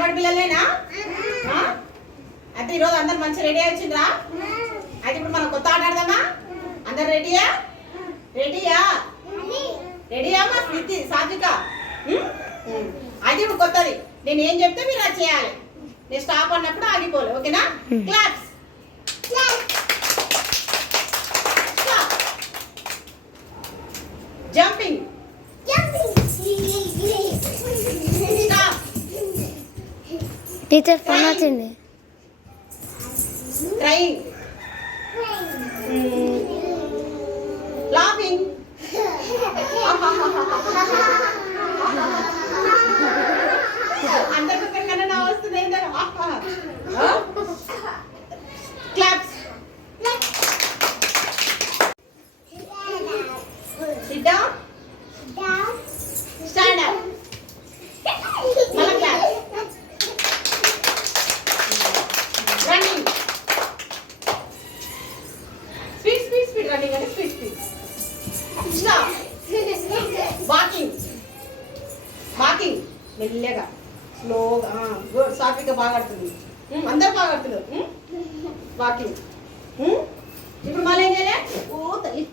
అంగన్వాడి పిల్లలేనా? అయితే ఈరోజు అందరు మంచి రెడీ వచ్చిండ్రా? అయితే ఇప్పుడు మనం కొత్త ఆట ఆడదామా? అందరు రెడీయా? రెడీయా? రెడీయా మా స్మృతి సాత్విక? అయితే ఇప్పుడు కొత్తది, నేను ఏం చెప్తే మీరు అది చేయాలి. నేను స్టాప్ అన్నప్పుడు ఆగిపోలే, ఓకేనా? క్లాప్స్. జంపింగ్. టీచర్ ఫోన్ వచ్చింది. క్రైయింగ్. లాఫింగ్. అందరికీ కన్నా నా వస్తుంది. Claps. SIT down. Stand up. మళ్ళా క్లాప్స్. రన్నింగ్. స్పీడ్ రన్నింగ్ అంటే స్పీడ్. స్టాప్. వాకింగ్. మెల్లగా స్లోగా. గుడ్. సాత్విక బాగా ఆడుతుంది. అందరు బాగా ఆడుతున్నారు. వాకింగ్. ఇప్పుడు మళ్ళీ ఏం చేయాలి? ఓ తల్లి